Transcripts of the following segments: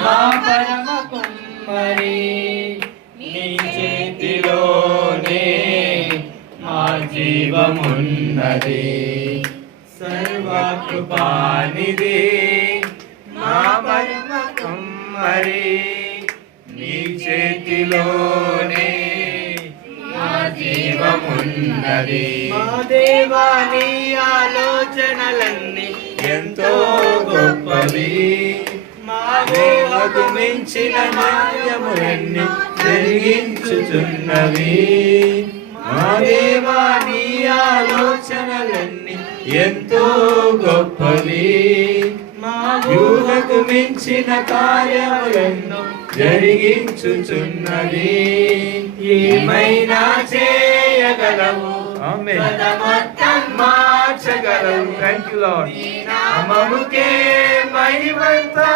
మా పరమ కుమ్మరి, నీ చేతిలోనే మా జీవమున్నది. సర్వకృపానిధి మా పరమ కుమ్మరి, నీ చేతిలోనే మా జీవమున్నది. మా దేవా నీ ఆలోచనలన్నీ ఎంతో గొప్పవి, మా ఊహకు మించిన న్యాయములన్నీ జరిగించుచున్నవి. మా దేవా నీ ఆలోచనలన్నీ ఎంతో గొప్పవి, మా ఊహకు మించిన కార్యములను జరిగించుచున్నది. ఏమైనా చేయగలవు, మొత్తం మార్చగలవు. Thank you lord. నామముకే మహిమంతా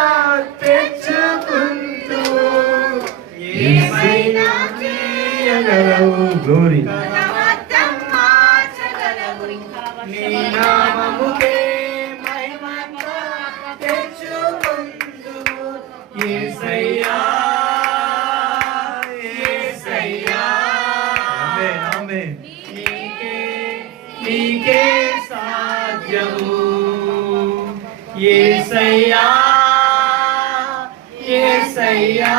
తెచ్చుకుంటూ ఏమైనా చేయగలవు. గ్లోరీ. నీ నామముకే మహిమంతా తెచ్చుకుంటూ యేసయ్యా యేసయ్యా. ఆమేన్ ఆమేన్. నీకే సాధ్యము యేసయ్యా యేసయ్యా.